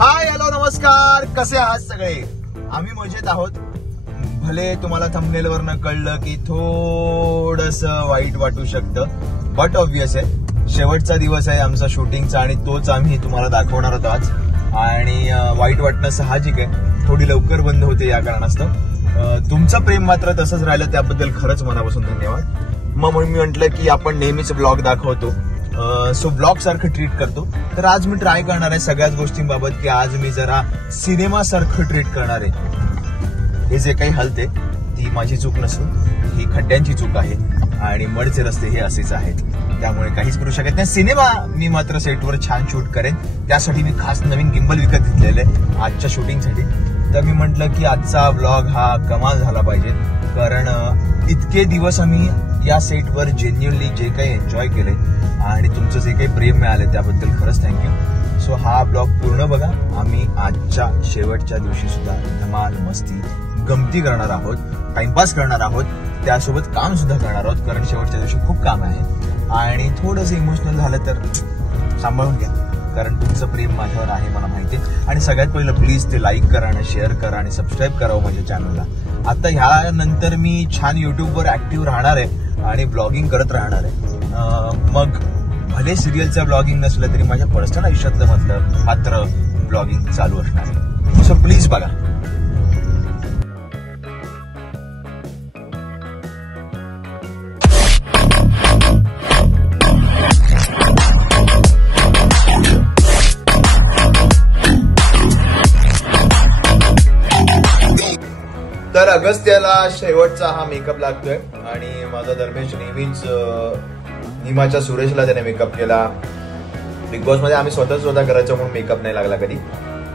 Hi hello नमस्कार, कसे आहात सगळे? आम्ही मजेत आहोत. भले तुम्हाला थंबनेल वरनं कळलं की थोडस वाईट वाटू शकतं, बट ऑब्वियस आहे शेवटचा दिवस आहे आमचा शूटिंगचा आणि तोच आम्ही तुम्हाला दाखवणार आहोत आज. आणि वाईट वाटणं साहजिक आहे, थोडी लवकर बंद होते या कारणास्तव. तुमचं प्रेम मात्र तसंच राहिलं, त्याबद्दल खरंच मनापासून धन्यवाद. मग म्हणून मी म्हटलं की आपण नेहमीच ब्लॉग दाखवतो, सो ब्लॉग सारखं ट्रीट करतो. तर आज मी ट्राय करणार आहे सगळ्याच गोष्टींबाबत की आज मी जरा सिनेमा सारखं ट्रीट करणार आहे. हे जे काही हलते ती माझी चूक नसून ही खड्ड्यांची चूक आहे आणि मडचे रस्ते हे असेच आहेत, त्यामुळे काहीच करू शकत नाही. सिनेमा मी मात्र सेटवर छान शूट करेन, त्यासाठी मी खास नवीन गिम्बल विकत घेतलेलं आहे आजच्या शूटिंगसाठी. तर मी म्हटलं की आजचा ब्लॉग हा कमाल झाला पाहिजे, कारण इतके दिवस आम्ही या सेटवर जेन्युअनली जे काही एन्जॉय केले आणि तुमचं जे काही प्रेम मिळाले त्याबद्दल खरंच थँक्यू. सो हा ब्लॉग पूर्ण बघा. आम्ही आजच्या शेवटच्या दिवशी सुद्धा धमाल मस्ती गमती करणार आहोत, टाइमपास करणार आहोत, त्यासोबत काम सुद्धा करणार आहोत, कारण शेवटच्या दिवशी खूप काम आहे. आणि थोडंसं इमोशनल झालं तर सांभाळून घ्या, कारण तुमचं प्रेम माझ्यावर आहे मला माहिती आहे. आणि सगळ्यात पहिलं प्लीज ते लाईक करा आणि शेअर करा आणि सबस्क्राईब करावं माझ्या चॅनलला. आता ह्यानंतर मी छान युट्यूबवर ऍक्टिव्ह राहणार आहे आणि ब्लॉगिंग करत राहणार आहे. मग भले सिरियलचं ब्लॉगिंग नसलं तरी माझ्या पर्सनल आयुष्यातलं मात्र ब्लॉगिंग चालू असणार आहे. सो प्लीज बघा. तर अगस्त्याला शेवटचा हा मेकअप लागतोय आणि माझा धर्मेश नेहमीच निमाच्या सुरेशला त्याने मेकअप केला. बिग बॉस मध्ये आम्ही स्वतः करायचं म्हणून मेकअप नाही लागला कधी,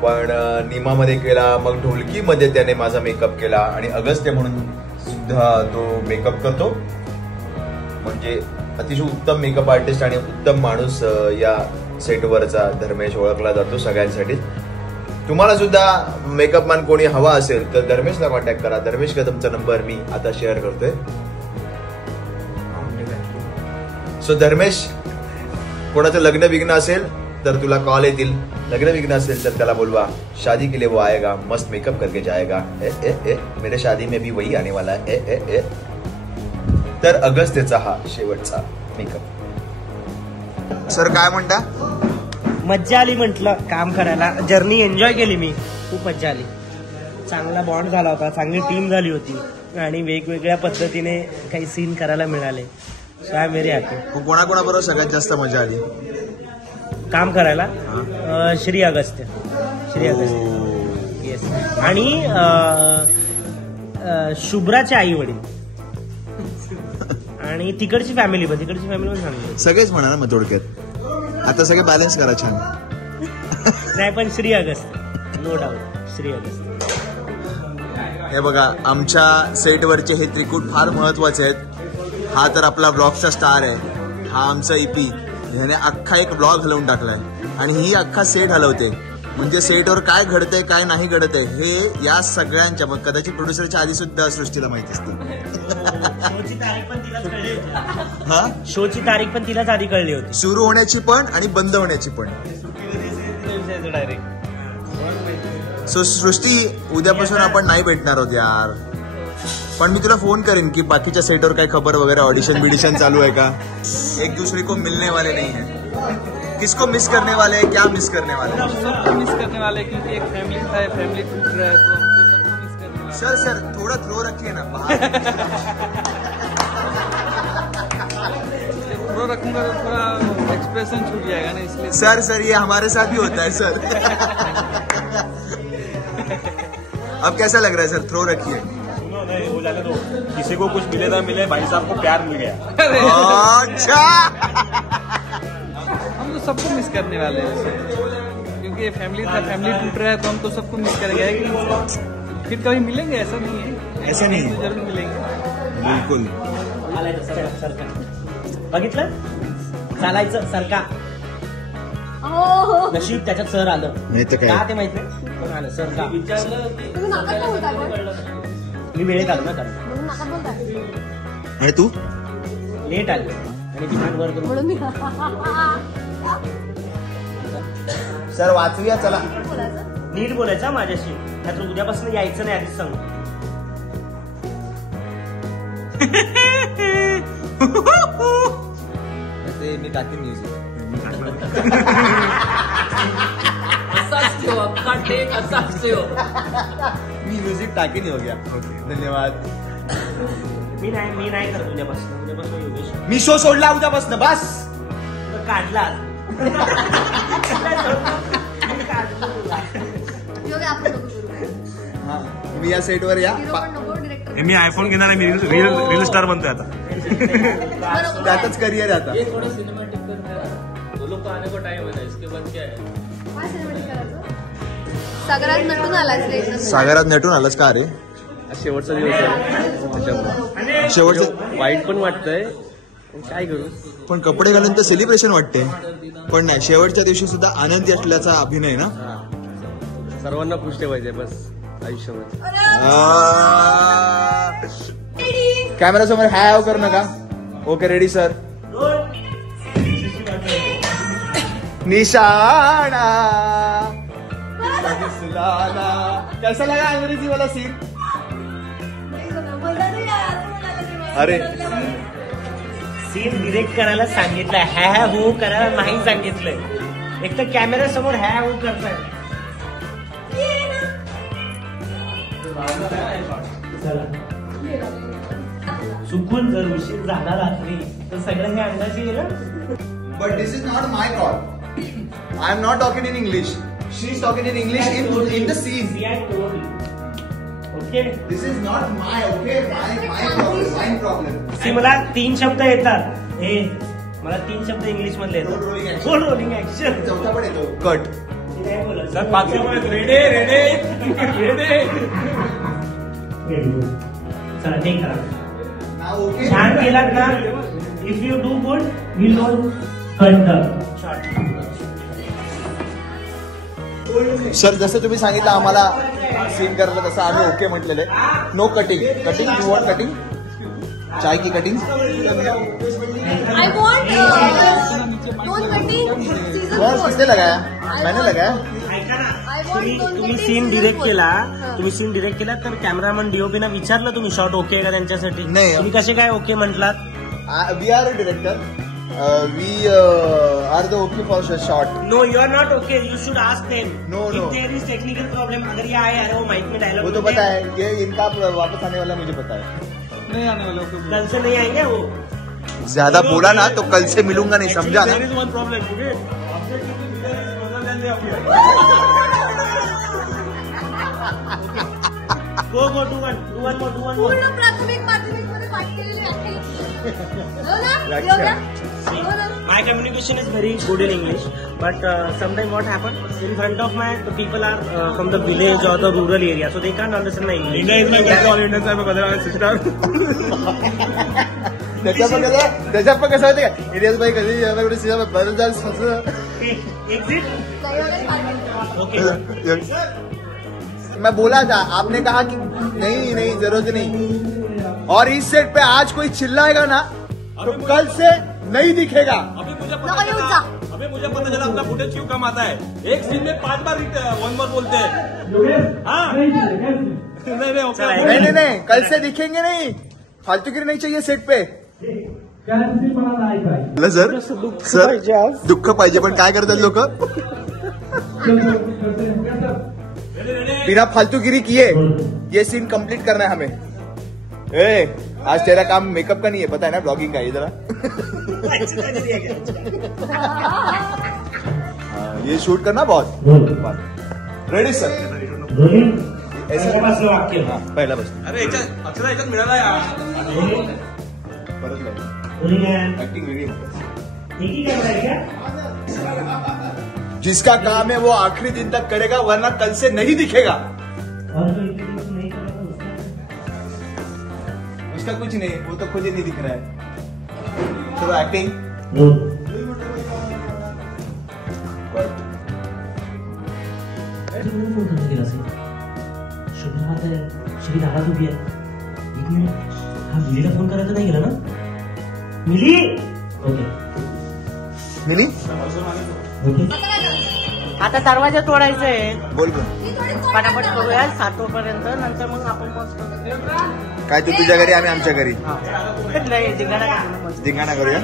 पण निमामध्ये केला, मग ढोलकीमध्ये त्याने माझा मेकअप केला आणि अगस्त्य म्हणून सुद्धा तो मेकअप करतो. म्हणजे अतिशय उत्तम मेकअप आर्टिस्ट आणि उत्तम माणूस या सेटवरचा धर्मेश ओळखला जातो सगळ्यांसाठी. तुम्हाला सुद्धा मेकअप मॅन कोणी हवा असेल तर धर्मेशला कॉन्टॅक्ट करा. धर्मेश कदमचा नंबर मी आता शेअर करतोय. सो धर्मेश, कोणाचं लग्न विघ्न असेल तर तुला कॉल येतील, लग्न विघ्न असेल तर त्याला बोलवा, शादी के लिए वो आएगा, मस्त मेकअप करके जाएगा. मेरे शादी में भी वही आने वाला है. तर अगस्त्यचा हा शेवटचा मेकअप. सर काय म्हणता? मज्जा आली म्हटलं काम करायला, जर्नी एन्जॉय केली मी, खूप मज्जा आली. चांगला बॉन्ड झाला होता, चांगली टीम झाली होती आणि वेगवेगळ्या पद्धतीने काही सीन करायला मिळाले. So I am very happy. कोणाकोणाबरोबर सगळ्यात जास्त मजा आली काम करायला? श्री अगस्त्य येस. आणि शुभ्राचे आई वडील आणि तिकडची फॅमिली पण चांगली. सगळेच म्हणा ना मग थोडक्यात. आता सगळे बॅलन्स करा छान. नाही पण श्री अगस्त्य नो डाऊट, श्री अगस्त्य. हे बघा आमच्या सेटवरचे हे त्रिकूट फार महत्वाचे आहेत. हा तर आपला ब्लॉगचा स्टार आहे, हा आमचा ईपी. ह्याने अख्खा एक ब्लॉग हलवून टाकलाय आणि ही अख्खा सेट हलवते. म्हणजे सेटवर काय घडतंय काय नाही घडतंय हे या सगळ्यांच्या, मग कदाचित प्रोड्युसरच्या आधी सुद्धा सृष्टीला माहिती असते. शोची तारीख पण तिलाच कळली होती. हा, शोची तारीख पण तिलाच आधी कळली होती, सुरू होण्याची पण आणि बंद होण्याची पण. सो सृष्टी, उद्यापासून आपण नाही भेटणार आहोत यार, पण मी तुला फोन करेन की बाकीच्या सेटवर काय खबर वगैरे, ऑडिशन बिडिशन चालू आहे का. एक दूसरे को मिलने वाले नहीं है, किसको मिस करने वाले हैं, क्या मिस करने वाले हैं? सबको मिस करने वाले हैं, क्योंकि एक फैमिली था, फैमिली टूट रहा है, तो हम तो सबको मिस करने वाले. सर थोड़ा थ्रो रखिए ना थ्रो रखूंगा तो थोड़ा एक्सप्रेशन छूट जाएगा ना, इसलिए. सर ये हमारे साथ भी होता है सर. अब कैसा लग रहा है सर? थ्रो रखिए. हो जाने दो, किसी को कुछ मिले ना मिले, भाई साहब को प्यार मिल गया. अच्छा. हम तो सबको मिस करने वाले हैं, क्योंकि फैमिली था, फैमिली टूट रहा है, तो हम तो सबको मिस करेंगे. फिर कभी मिलेंगे, ऐसा नहीं है, ऐसा नहीं है, जरूर मिलेंगे. बिल्कुल. बघितलं, चालायचं सरका. नशीब त्याच्यात सर आलं नाही तर का ते माहित नाही, पण आलं सर का. मी वेळेत आलो ना, कारण आणि तू लेट आली आणि ती मान वर करून. सर वाचूया चला. नीट बोलायचा माझ्याशी, नाहीतर उद्यापासून यायचं नाही आधीच सांगतो. ते मी टाकीन म्युझिक. मी म्युझिक टाकीन हो गया. धन्यवाद. मी नाही करत उद्यापासून योगेश. मी शो सोडला उद्यापासून बस. काढला तुम्ही या सेटवर या. मी आयफोन घेणार आहे. मी रील स्टार बनतोय आता. त्यातच करिअर आहे आता. सागरात नटून आलास का रे? शेवटचा दिवस आहे. शेवटचं वाईट पण वाटतंय, काय करू. पण कपडे घालून तर सेलिब्रेशन वाटते. पण नाही, शेवटच्या दिवशी सुद्धा आनंदी असल्याचा अभिनय ना. सर्वांना खुश ठेवायचंय बस आयुष्यामध्ये. कॅमेरा समोर हॅव करू नका. Okay ready sir. निशाना कैसा लगा अंग्रेजी वाला सीन? अरे सीन डिरेक्ट करायला सांगितलंय, हॅ हो करायला नाही सांगितलंय. एक तर कॅमेरा समोर हॅ हो करताय. चुकून जर उशीर झाला रात्री तर सगळं हे अंदाजे गेलं. But this is not my call. I am not talking in English. She is talking in English in the scene. Okay, this is not my okay my problem. See मला 3 शब्द येतात. हे मला 3 शब्द इंग्लिश मधले येतात. Role rolling action. चौथा पण येतो कट. सर 5 रेडे रेडे रेडे. चला ते करा. ओके छान केलात ना. If you do good will not cut the shot. Sir जसं तुम्ही सांगितलं आम्हाला सीन करायला तसं आम्ही ओके म्हटलेले. No cutting. Cutting you want cutting? चाय की cutting? I want don't cutting season कौन 4. किसने लगाया? मैंने लगाया. ऐका ना, I want don't तुम्ही cutting सीन season डिरेक्ट 4. केला. हा. तुम्ही सीन डिरेक्ट केला तर कॅमेरामन डीओपी ना विचारलं तुम्ही शॉट ओके का त्यांच्यासाठी? नाही. तुम्ही कसे काय ओके म्हटलात? We are a director. We are the okay for shot. No you are not okay. You should ask them. No, no. There is technical problem. अगर ये आए अरे वो माइक में डायलॉग वो तो पता है. ये इनका वापस आने वाला मुझे पता है. नहीं आने वाले कल से नहीं आएंगे वो. ज्यादा बोला ना तो कल से मिलूंगा नहीं. समझा ना. One problem. Go to one पूर्ण प्राथमिक माध्यमिक मध्ये पाठ केलेली आहे. हो ना? योग्य? हो ना? My communication is very good in English, but sometimes what happens in front of my the people are from the village or the rural area, so they can't understand my English. India is my country. All Indians are my brother and sister. त्याच्या पण कसं होते का इरियाज भाई कधी बदल जाल. Exit. Okay. मैं बोला था, आपने कहा कि नहीं जरूरत नहीं. और इस सेट पे आज कोई चिल्लाएगा ना तो कल से नहीं दिखेगा. अभी मुझे पता चला अपना फुटेज क्यों कम आता है. एक सीन में 5 बार वन बार बोलते हैं. हाँ नहीं कल से दिखेंगे नहीं. फालतूगिरी नहीं चाहिए सेट पे. सर दुःख पाहिजे पण काय करतात लोक. बिना फालतूगिरी किए ये सीन कंप्लीट करना है हमें. आज तेरा काम मेकअप का नहीं है, पता है ना, ब्लॉगिंग का है जरा. ये शूट करना बहुत. Ready sir. पहिला बस. अरे अक्षरा याच्यात मिळाला यार. परत ऍक्टिंग वेगळी. जिसका काम है वो आखिरी दिन तक करेगा, वरना कल से नहीं दिखेगा. उसका कुछ नहीं, वो तो खुद ही नहीं दिख रहा है. चलो एक्टिंग. श्री दादा उभी आहे. 1 मिनिट. हा मिलीला फोन करायचा नाही गेला ना. मिली. ओके मिली. ओके. आता दरवाजा तोडायचा आहे. बोल बोल. ती थोडी तोड पटापट टाक करूया 7 पर्यंत, नंतर मग आपण मस्त काय तू तुझ्या घरी आम्ही आमच्या घरी धिंगाणा करूया.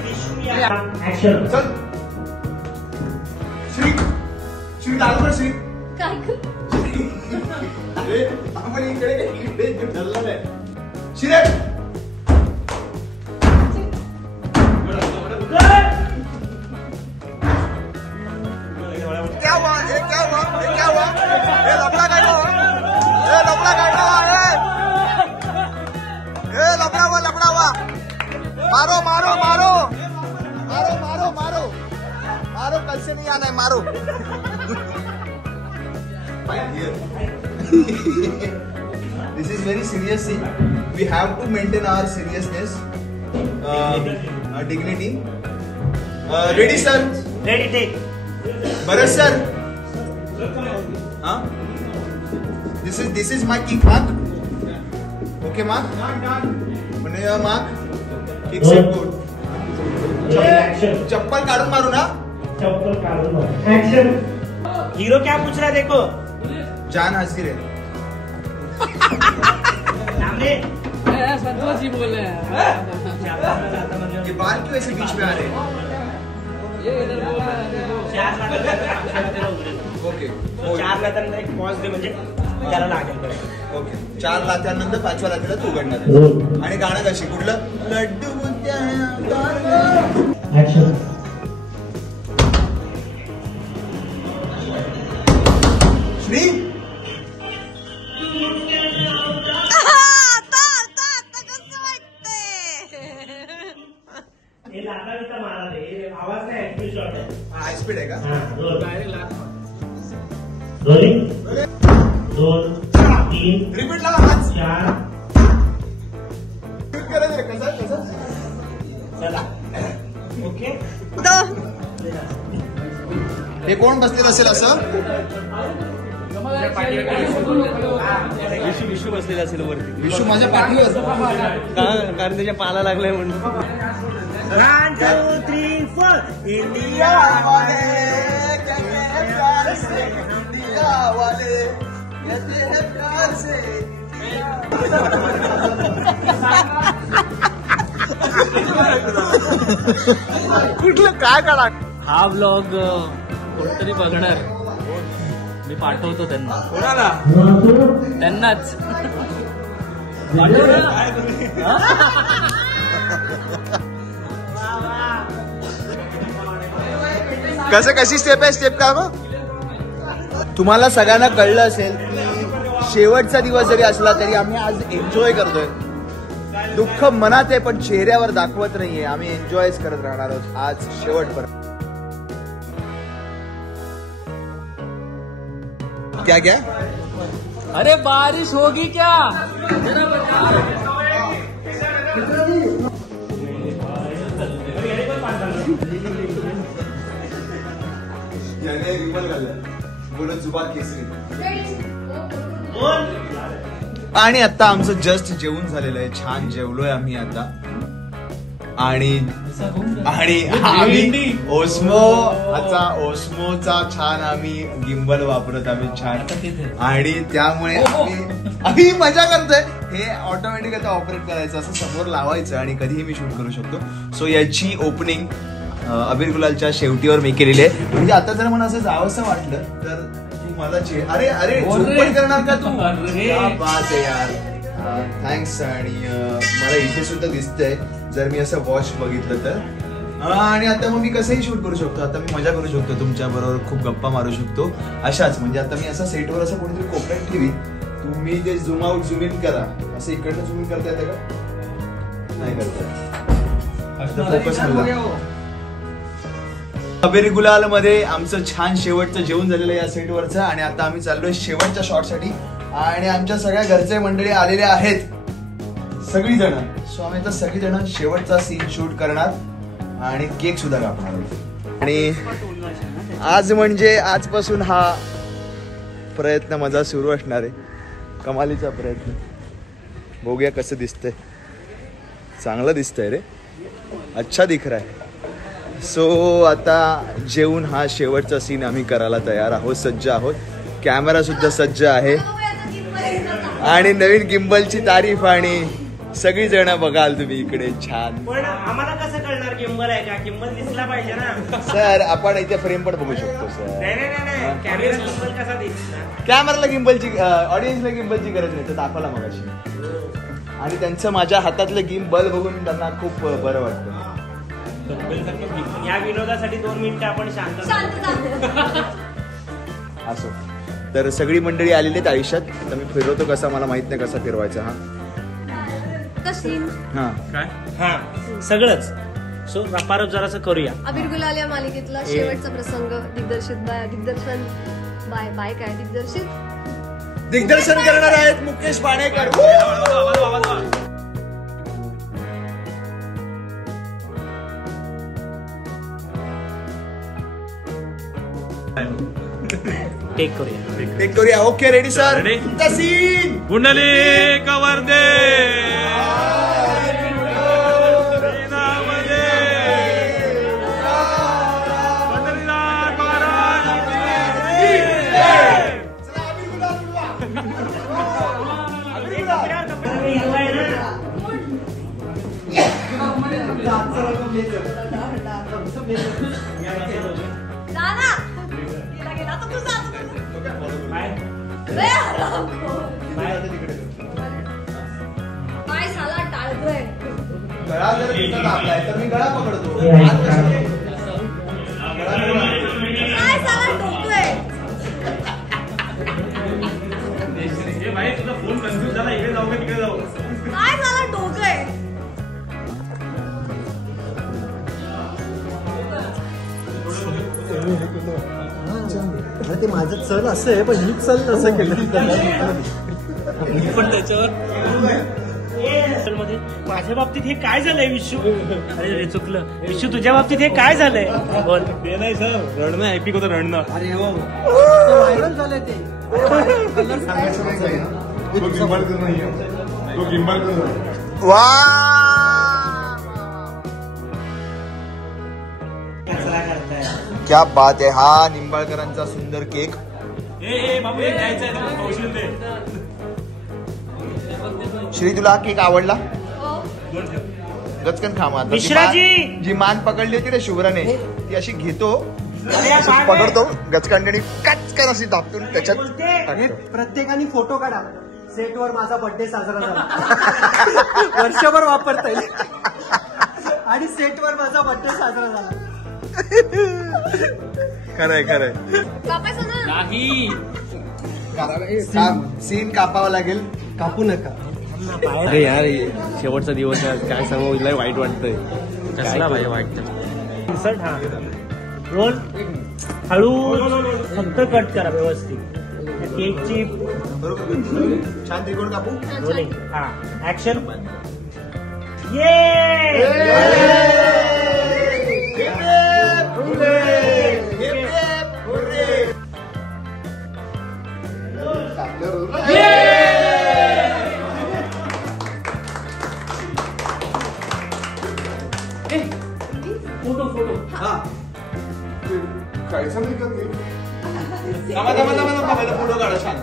चल श्री श्री लागू कर श्री. काय करू? अरे आपण इकडे ठरलं नाही. शिरे क्या हुआ ये क्या हुआ ये क्या हुआ ये लफड़ा काढला ये लफड़ा काढला ये लफड़ा हुआ मारो मारो मारो मारो मारो मारो मारो कल से नहीं आना है मारो. This is very serious thing. We have to maintain our seriousness, dignity. Ready sir? Ready take. Bharat sir. Huh? This is my kick mark. Okay mark? Manaya mark. Kick set good. चप्पल काढून मारू ना. Hero क्या पूछ रहा है देखो. जान हाजिर है. संतोष जी बोल रहे हैं. ये बाल क्यों ऐसे बीच में आ रहे हैं? ये इधर बोल रहे हैं. ओके 4 लाखांना एक पॉज दे म्हणजे त्याला लागेल पडेल. ओके 4 लाखांनंतर 5व्या लाखाला तू उघडणार. आणि गाणं कशी कुठलं लड्डू श्री आवाज नाही हाय स्पीड आहे का? रोलिंग 2 3 रिपीट लावा हात. 4. करायचं रे कसं कसं. चला ओके. हे कोण बसलेलं असेल असं? विशू बसलेला असेल वरती. विशू माझ्या पाठीवर. कारण त्याच्या पाला लागलाय म्हणून. 1 2 3 4 इंडिया वाले कहते हैं प्यार से इंडिया वाले कहते हैं प्यार से. कुठलं काय काढा. हा व्लॉग कोणतरी बघणार. मी पाठवतो त्यांना. कोणाला? त्यांनाच. कसं कशी स्टेप आहे स्टेप का गं? तुम्हाला सगळ्यांना कळलं असेल की शेवटचा दिवस जरी असला तरी आम्ही आज एन्जॉय करतोय. दुःख मनात आहे पण चेहऱ्यावर दाखवत नाहीये. आम्ही एन्जॉयच करत राहणार आहोत आज शेवटपर्यंत. क्या क्या? अरे बारिश होगी क्या? आणि आता आमचं जस्ट जेवण झालेलं आहे. छान जेवलोय आम्ही आता. आणि आम्ही ओस्मोचा छान आम्ही गिम्बल वापरत आम्ही छान. आणि त्यामुळे आम्ही मजा करतोय. हे ऑटोमॅटिक आता ऑपरेट करायचं असं समोर लावायचं आणि कधीही मी शूट करू शकतो. सो याची ओपनिंग अबीर गुलालच्या शेवटीवर मी केलेली आहे. म्हणजे आता जर मला असं जावंसं वाटलं तर तू मला अरे अरे पण करणार का तू? बात आहे यार. थँक्स. आणि मला इथे सुद्धा दिसतंय जर मी असं वॉच बघितलं तर. आणि आता मग मी कसंही शूट करू शकतो. आता मी मजा करू शकतो तुमच्या बरोबर. खूप गप्पा मारू शकतो अशाच. म्हणजे आता मी असं सेटवर असं कोणीतरी कोपऱ्यात ठेवी. तुम्ही ते झूम आउट झूम इन करा. असं इकडनं झूम इन करता येतं का? नाही करता. फोकस अबीर गुलाल मध्ये आमचं छान शेवटचं जेवण झालेलं या सेटवरचं. आणि आता आम्ही चाललोय शेवटच्या शॉटसाठी. आणि आमच्या सगळ्या घरचे मंडळी आलेले आहेत सगळी जण. सो आम्ही आता सगळी जण शेवटचा सीन शूट करणार आणि केक सुद्धा कापणार आहोत. आणि आज म्हणजे आजपासून हा प्रयत्न माझा सुरू असणार आहे. कमालीचा प्रयत्न. बघूया कसं दिसतंय. चांगलं दिसतंय रे. अच्छा दिख रहा है. सो आता जेवून हा शेवटचा सीन आम्ही करायला तयार आहोत, सज्ज आहोत. कॅमेरा सुद्धा सज्ज आहे आणि नवीन गिम्बलची तारीफ आणि सगळी जण बघाल तुम्ही इकडे छान. पण आम्हाला कसं कळणार गिम्बल आहे का? गिम्बल दिसला पाहिजे ना सर. आपण इथे फ्रेम पण बघू शकतो सर. नाही कॅमेरा गिम्बल कसा दिसणार? कॅमेराला गिम्बलची ऑडियन्सला गिम्बलची गरज नाही, तर दाखवला मगाशी. आणि त्यांचं माझ्या हातातलं गिम्बल बघून त्यांना खूप बरं वाटतं. या विनोदासाठी 2 मिनिटं आपण शांत असो. तर सगळी मंडळी आलेली आहेत आयुष्यात. तर मी फिरवतो कसा मला माहित नाही कसा फिरवायचा. हा सगळंच. सो रपारप जरासं करूया. अबीर गुलाल या मालिकेतला शेवटचा प्रसंग दिग्दर्शन करणार आहेत मुकेश पाणेकर. टेक करूया. Okay ready sir. सीन कुंडली कवर्दे काय साला टाळतोय. गळा जर तिथं दाबलाय तर मी गळा पकडतो. काय साला टोकतोय. भाई तुझा फोन कन्फ्युज झाला. इकडे जाऊ का तिकडे जाऊ? काय साला टोकतोय. ते माझं चल असं आहे, पण ही चल तसं केलं. पण त्याच्यावर माझ्या बाबतीत हे काय झालंय विशू? अरे चुकलं विशू, तुझ्या बाबतीत हे काय झालंय? बोल. ते नाही सर, रडणं एपिक होतं रडणं. अरे हो व्हायरल झालंय ते. वा क्या बात आहे. हा निंबाळकरांचा सुंदर केक. बाबू हे घ्यायचं आहे, कौशल्य दे. श्री तुला केक आवडला? गचकन खा मान. जी मान पकडली होती रे शुभ्राने ती अशी घेतो, पकडतो गचकांडी कचकन अशी दाबतून त्याच्यात टाकतो. प्रत्येकाने फोटो काढा. सेटवर माझा बर्थडे साजरा झाला. वर्षभर वापरता येईल. आणि सेटवर माझा बर्थडे साजरा झाला. खरंय खरंय. नाही सीन कापावा लागेल. कापू नका. अरे यार शेवटचा दिवस आहे, काय सांगू, लय वाईट वाटतंय. कसला भाई वाटतं. इन्सर्ट. हा रोल हळू फक्त कट करा व्यवस्थित. केकची छान त्रिकोण कापू. रोलिंग. हा ऍक्शन. ये फोटो काढा छान.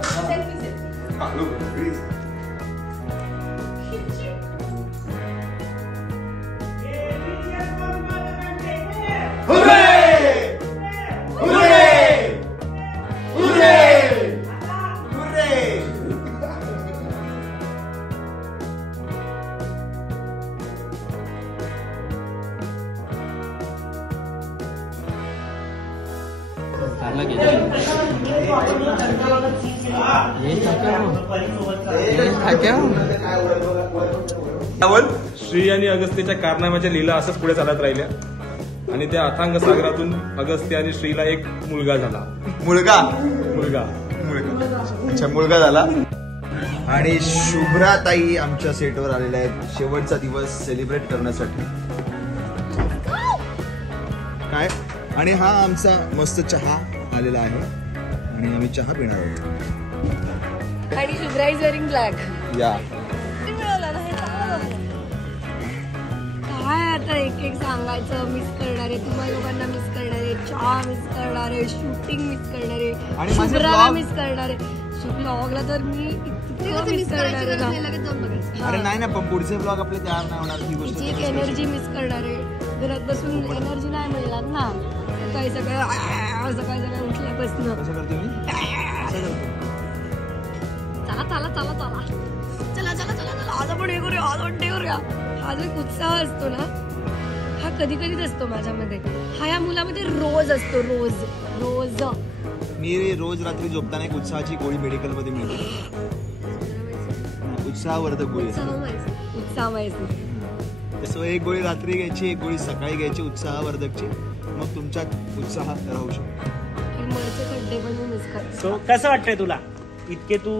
श्री आणि अगस्त्यच्या कारनाम्याच्या लीला असंच पुढे चालत राहिल्या आणि त्या अथांग सागरातून अगस्त्य आणि श्रीला एक मुलगा झाला. मुलगा अच्छा मुलगा झाला. आणि शुभ्राताई आमच्या सेटवर आलेल्या आहेत शेवटचा दिवस सेलिब्रेट करण्यासाठी. काय. आणि हा आमचा मस्त चहा आलेला आहे आणि आम्ही चहा पिणार आहोत. आणि शुभ्रा इज वेअरिंग ब्लॅक. या मिळालं ना हे चांगलं. काय आता एक एक सांगायचं. मिस करणार आहे, तुम्हाला लोकांना मिस करणार आहे, चहा मिस करणार आहे, शूटिंग मिस करणार आहे, आणि माझे शुभ्राला vlog- मिस करणार आहे. व्लॉगला तर मी इतकं मिस करणार आहे ना. अरे नाही ना, पण पुढचे ब्लॉग आपले तयार नाही होणार ही गोष्ट. तिची एक एनर्जी मिस करणार आहे. घरात बसून एनर्जी नाही मिळणार ना. काही सगळं सकाळी सकाळी उठल्यापासून कसं करतो मी? चला चला चला चला चला चला चला चला आज आपण हे करूया, आज आपण ते करूया. हा जो एक उत्साह असतो ना, हा कधी कधीच असतो माझ्यामध्ये. हा या मुलामध्ये रोज असतो, रोज रोज. मी रोज रात्री झोपताना एक उत्साहाची गोळी मेडिकल मध्ये मिळते. उत्साहवर्धक गोळी असते. उत्साह तसं एक गोळी रात्री घ्यायची, एक गोळी सकाळी घ्यायची उत्साहवर्धकची. मग तुमच्यात उत्साह राहू शकतो. मरचे खड्डे पण मी मिस करते. सो कसं वाटतंय तुला? इतके तू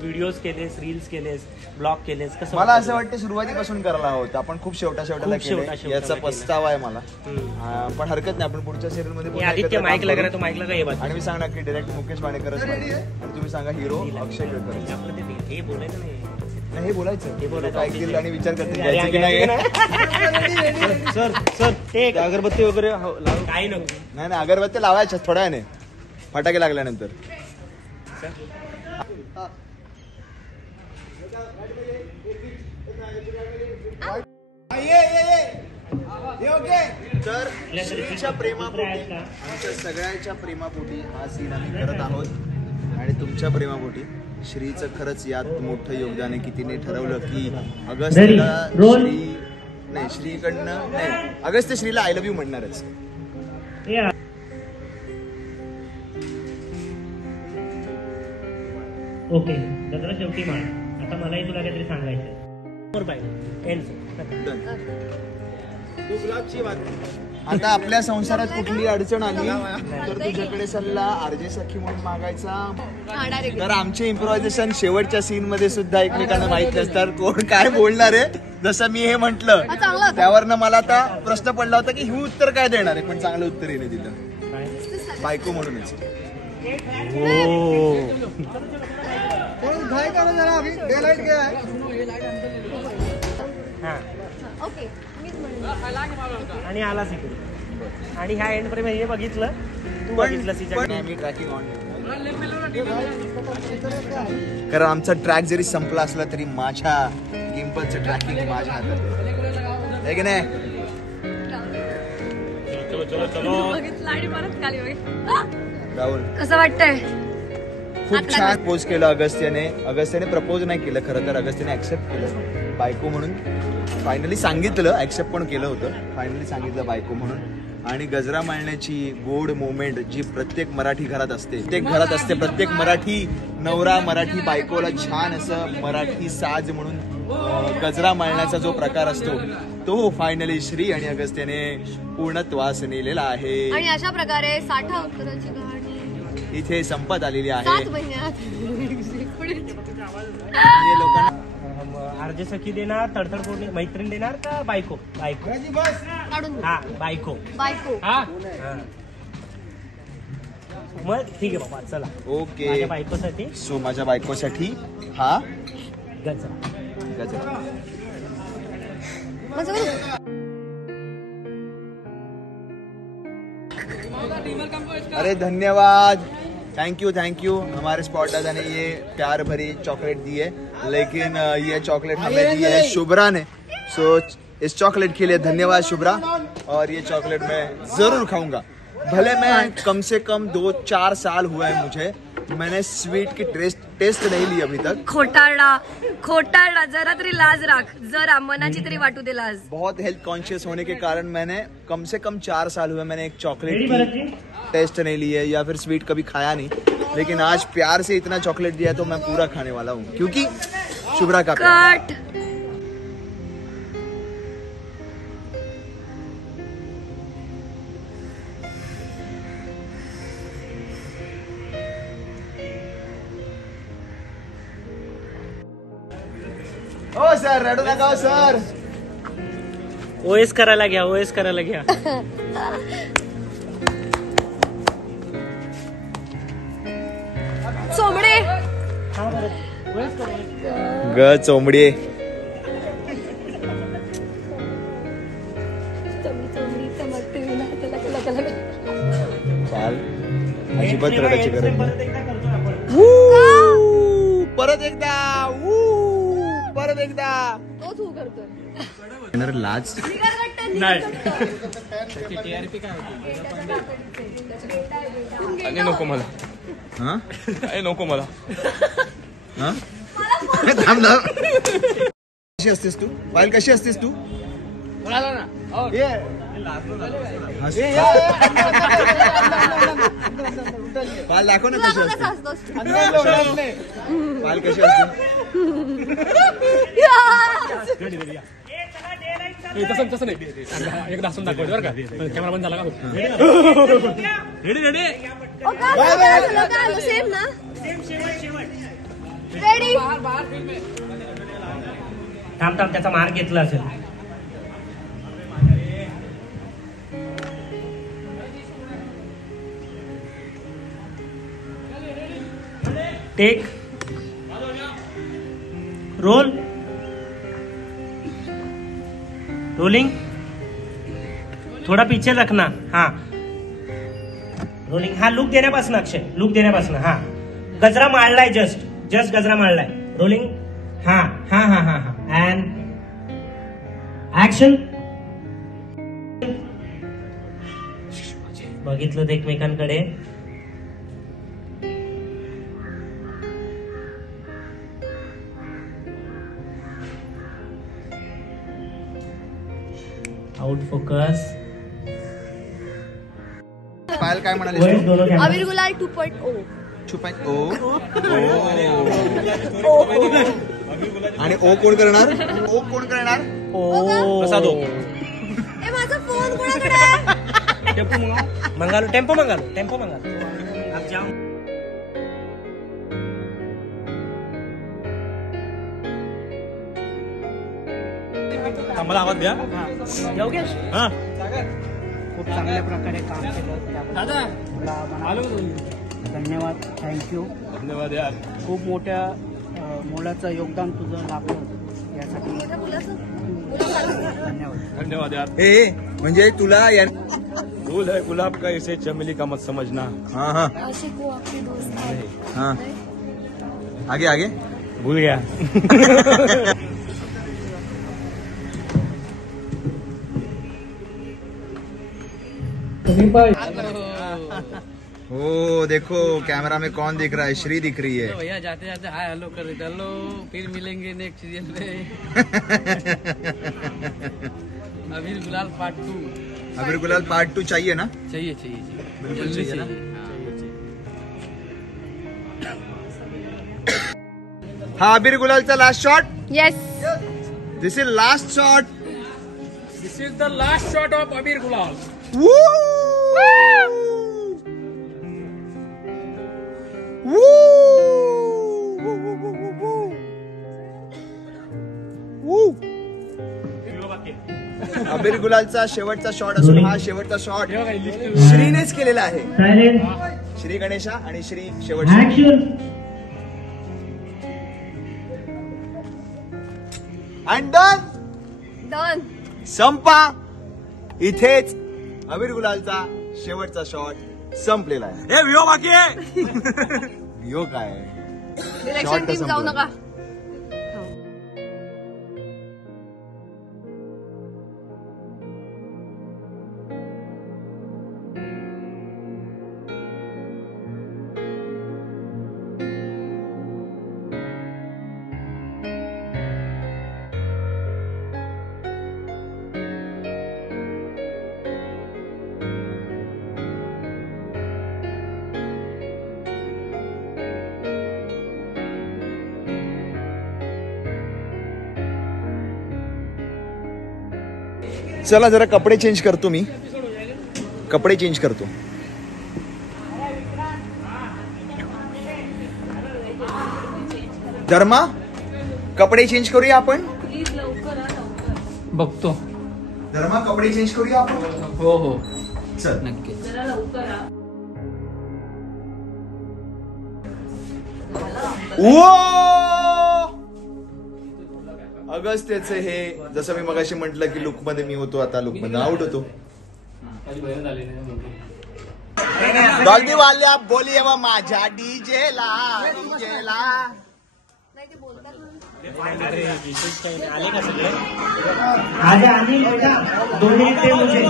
व्हिडिओज केलेस, रील्स केलेस, ब्लॉग केलेस, कसं मला वाटतं असं वाटतं सुरुवातीपासून करायला हवं. आपण खूप शेवटाला खूप केलं, शेवटाला याचा केलं. पस्तावा आहे मला. तुला? पण हरकत नाही, आपण पुढच्या सिरियल मध्ये पुन्हा आदित्य एकत्र काम माईकला करू. करा, तो माईकला काय आणि मी सांगणार की डायरेक्ट मुकेश पाणेकरच पाहिजे आणि तुम्ही सांगा हिरो अक्षय केळकर. आपलं ते हे बोलायचं नाही. नाही, हे बोलायचं. हे बोलायचं. काय केलं आणि विचार करते अरे, घ्यायचं की नाही. सर सर ते ते अगरबत्ती वगैरे लाव. काही नको. नाही नाही, अगरबत्ती लावायच्या थोड्या वेळाने, फटाके लागल्यानंतर. तर श्रीच्या प्रेमापोटी, आमच्या सगळ्याच्या प्रेमापोटी हा सीन आम्ही करत आहोत. आणि तुमच्या प्रेमापोटी श्रीचं खरंच यात मोठं योगदान आहे की तिने ठरवलं की अगस्त्यला श्री नाही, श्रीकडनं नाही, अगस्त्य श्रीला आय लव्ह यू म्हणणारच. ओके दादा, शेवटी मान. आता मलाही तुला काहीतरी सांगायचं. आता आपल्या संसारात कुठली अडचण आली तर तुझ्याकडे सल्ला आरजे सखी म्हणून मागायचा. तर आमचे इम्प्रोव्हायझेशन शेवटच्या सीन मध्ये सुद्धा एकमेकांना माहित नसतात कोण काय बोलणार आहे. जसं मी हे म्हंटल त्यावरनं मला आता प्रश्न पडला होता की ही उत्तर काय देणार आहे, पण चांगलं उत्तर येणे तिथं बायको म्हणूनच. ओके आणि आलाच इकडे. आणि ह्या एंड पर्यंत हे बघितलं, तू बघितलं सीजन. मी ट्रॅकिंग ऑन, कारण आमचा ट्रॅक जरी संपला असला तरी माझ्या गिम्पलचं ट्रॅकिंग माझ्या हातात आहे की नाही. बघितलं आणि परत खाली बघितलं. राहुल कसं वाटतंय? खूप छान प्रपोज केलं अगस्त्याने प्रपोज नाही केलं खरं तर, अगस्त्याने ऍक्सेप्ट केलं बायको म्हणून. फायनली सांगितलं, ऍक्सेप्ट पण केलं होतं, फायनली सांगितलं बायको म्हणून. आणि गजरा माळण्याची गोड मोमेंट जी प्रत्येक मराठी घरात असते, प्रत्येक मराठी नवरा मराठी बायकोला छान असं मराठी साज म्हणून गजरा माळण्याचा जो प्रकार असतो तो फायनली श्री आणि अगस्त्याने पूर्णत्वास नेलेला आहे. आणि अशा प्रकारे 60 उत्तराची कहाणी इथे संपत आलेली आहे. 7 महिन्यात म्हणजे लोकांना आरजे सखी देणार, तडतड फोडणी मैत्रीण देणार का बायको? बायको काढून हा, बायको. हा मग ठीक आहे बाबा, चला. ओके, माझ्या बायकोसाठी सो माझ्या बायकोसाठी हा गजरा. गजरा. अरे धन्यवाद, थैंक यू हमारे स्पॉट दादा ने ये प्यार भरी चॉकलेट दी है, लेकिन ये चॉकलेट हमें दी है शुभ्रा ने. सो इस चॉकलेट के लिए धन्यवाद शुभ्रा. और ये चॉकलेट मैं जरूर खाऊंगा. भले मैं कम से कम 2-4 साल हुआ है मुझे, मैंने स्वीट की टेस्ट नहीं ली अभी तक. खोटारडा जरा तरी लाज राख, जरा मनाची तरी वाटू दे लाज. बहुत हेल्थ कॉन्शियस होने के कारण मैंने कम से कम 4 साल हुए मैंने एक चॉकलेट की टेस्ट नहीं ली है या फिर स्वीट कभी खाया नहीं. लेकिन आज प्यार से इतना चॉकलेट दिया तो मैं पूरा खाने वाला हूँ, क्योंकि शुभ्रा का प्यार. कट. ओ सर, रडू नका हो सर. ओएस करायला घ्या. चोमडे ग चोमडे. अजिबात रडायची गरज नाही. परत एकदा करतो आपण. परत एकदा परत एकदा तो तू करतोय लाज TRP काय होती आणि नको मला हा काय नको मला हा थांब ना. कशी असतेस तू पायल कशी असतेस तू पायल दाखव ना कशी असते पायल कशी असते तसं नाही एकदा असून दाखवतो बरं का कॅमेरा बंद झाला का रेडी रेडी सेम ना रेडी थांब त्याचा मार्क घेतला असेल. टेक रोल रोलिंग थोड़ा पीछे रखना. हाँ रोलिंग. हा लुक देण्यापासून अक्षय लुक देण्यापासून. हा गजरा मारलाय जस्ट गजरा मारलाय. रोलिंग. हा हा हा हा हा अँड ऍक्शन. बघितलं एकमेकांकडे. Out focus. पायल काय म्हणाली अबीर गुलाल 2.0 आणि ओ कोण करणार प्रसाद हो ए माझा फोन कोणाकडे आहे? टेम्पो मंगालो आप जाओ. मला आवाज द्या योगेश हा खूप चांगल्या प्रकारे काम केलं दादा आलो धन्यवाद. थँक्यू. धन्यवाद यार. खूप मोठ्या मोलाचं योगदान तुझं लाभलं यासाठी धन्यवाद. धन्यवाद यार. ए म्हणजे तुला फूल है गुलाब का इसे चमेली का मत समझना. हाँ हाँ आशिक वो आपकी दोस्त है हाँ आगे भूल गया. ओ देखो कैमरा में कौन दिख रहा है श्री दिख रही है. भैया जाते जाते हाय हेलो कर चलो फिर मिलेंगे नेक्स्ट सीरियल में. अबीर गुलाल पार्ट 2 अबीर गुलाल पार्ट 2 चाहिए ना. चाहिए बिल्कुल चाहिए ना. हा अबीर गुलालचा last shot. Yes this is last shot. This is the last shot of Abir Gulal. अबीर गुलालचा शेवटचा शॉट असून हा शेवटचा शॉट श्रीनेच केलेला आहे. श्री गणेशा आणि श्री शेवटचा. अँड डन संपा. इथेच अबीर गुलालचा शेवटचा शॉट संपलेला आहे. हे व्हिओ बाकी आहे. यो काय इलेक्शन टीम जाऊ नका. चला जरा कपडे चेंज करतो. मी कपडे चेंज करतो. धर्मा कपडे चेंज करूया आपण. बघतो. धर्मा कपडे चेंज करूया आपण. हो हो चल नक्की. अगस्त्याचे हे जसं मी मगाशी म्हटलं की लुक मध्ये मी होतो आता लुक मध्ये आउट होतो. डॉल्बी वाल्या बोली माझ्या डीजेला आले का सगळे आगे अनिल बेटा 2 मिनट दे मुझे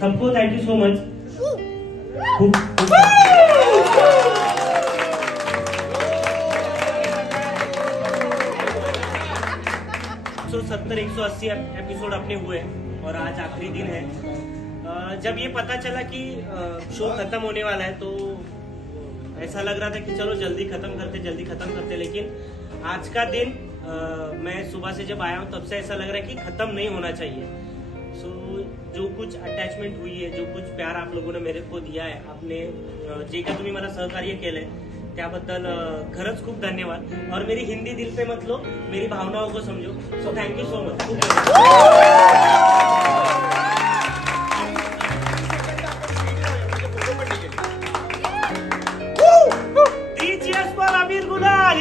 सबको थैंक यू सो मच। तो 170-180 एपिसोड अपने हुए और आज आखिरी दिन है। जब ये पता चला कि शो खत्म होने वाला है तो ऐसा लग रहा था कि चलो जल्दी खत्म करते, लेकिन आज का दिन मैं सुबह से जब आया हूँ तब से ऐसा लग रहा है कि खत्म नहीं होना चाहिए। सो जो कुछ अटॅचमेंट हुई है, जो कुछ प्यार आप लोगों ने मेरे को दिया है, आपने जे का तुम्ही मला सहकार्य केलंय त्याबद्दल खरंच खूप धन्यवाद। और मेरी हिंदी दिल पे मत लो, मेरी भावनाओं को समझो। So thank you so much. Abir Gulal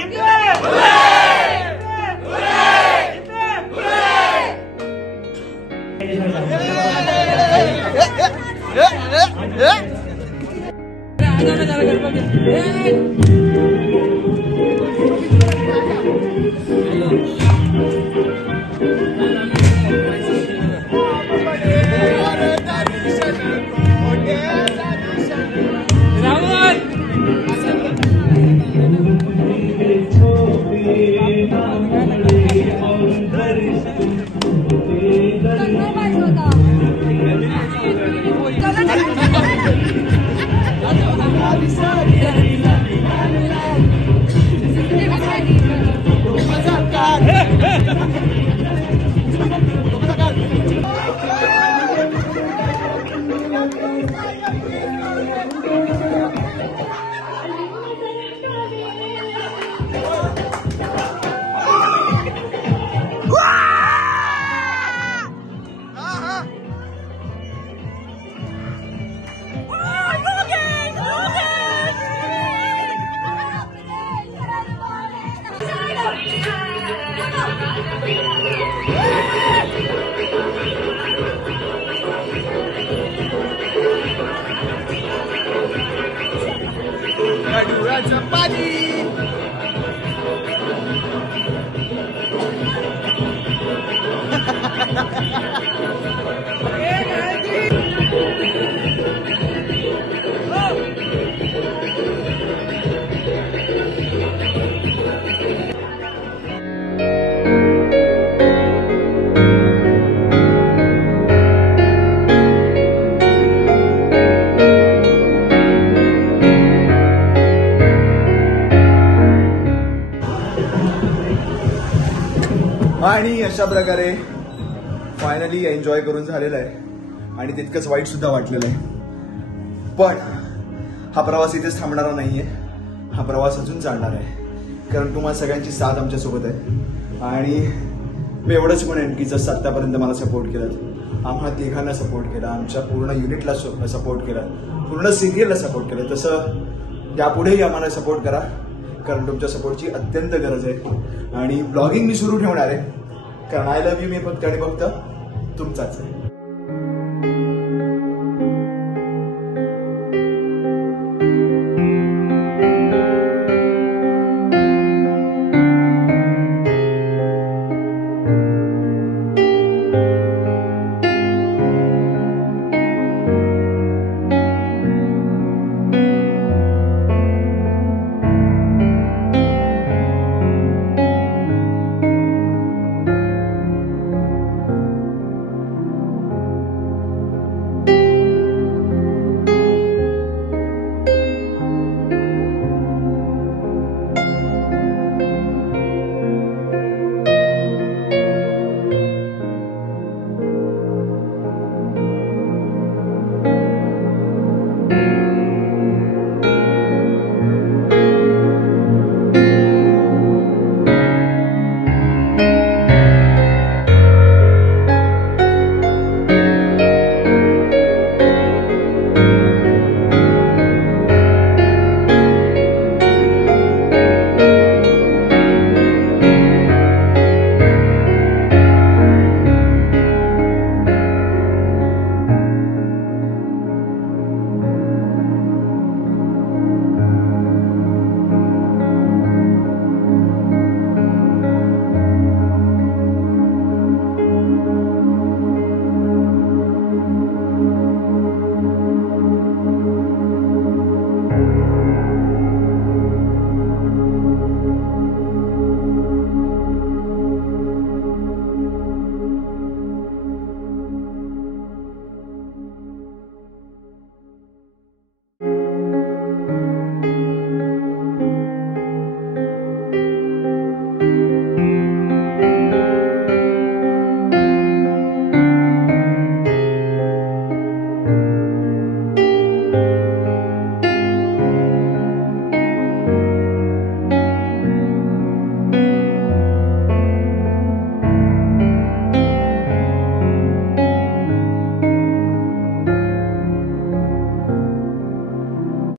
आणि अशा प्रकारे फायनली एन्जॉय करून झालेला आहे आणि तितकंच वाईट सुद्धा वाटलेलं आहे। पण हा प्रवास इथेच थांबणारा नाहीये, हा प्रवास अजून चालणार आहे, कारण तुम्हाला सगळ्यांची साथ आमच्या सोबत आहे। आणि मी एवढंच म्हणेन की जसं आतापर्यंत मला सपोर्ट केला, आम्हा तिघांना सपोर्ट केला, आमच्या पूर्ण युनिटला सपोर्ट केला, पूर्ण सिरियलला सपोर्ट केला, तसं यापुढेही आम्हाला सपोर्ट करा, कारण तुमच्या सपोर्टची अत्यंत गरज आहे। आणि ब्लॉगिंग मी सुरू ठेवणार आहे, कारण आय लव्ह यू मी फक्त आणि फक्त तुमचाच आहे।